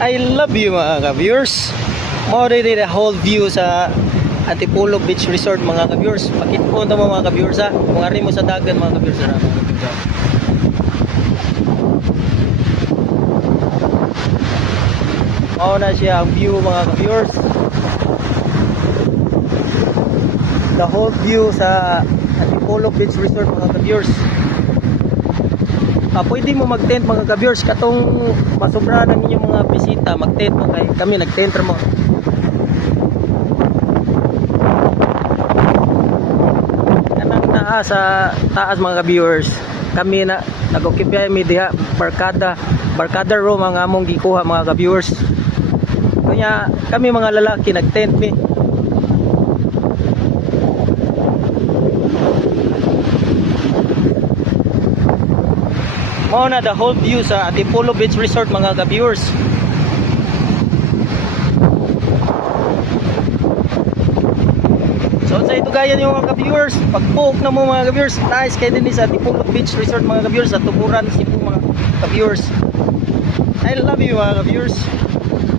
I love you mga ka-viewers. Mo rin the whole view sa Antipolo Beach Resort mga ka-viewers. Pakipunta mo mga ka-viewers ha. Kung ari mo sa dagat mga ka-viewers na mao na siya ang view mga ka-viewers. The whole view sa Antipolo Beach Resort mga ka-viewers. Pwede mo mag-tent mga ka-viewers katong masubra ng inyong mga bisita, mag-tent mo kay kami nag-tent mo. Kanang naa sa taas mga ka-viewers. Kami na nag-occupy mi diha barkada room ang among gikuha mga ka-viewers. Kanya kami mga lalaki nag-tent mi. Mao na the whole view sa Antipolo Beach Resort mga ka-viewers. So sa ito gaya niyo mga ka-viewers, pag-book na mo mga ka-viewers, nice kayo din sa Antipolo Beach Resort mga ka-viewers sa Tuburan, Cebu mga ka-viewers. I love you mga ka-viewers.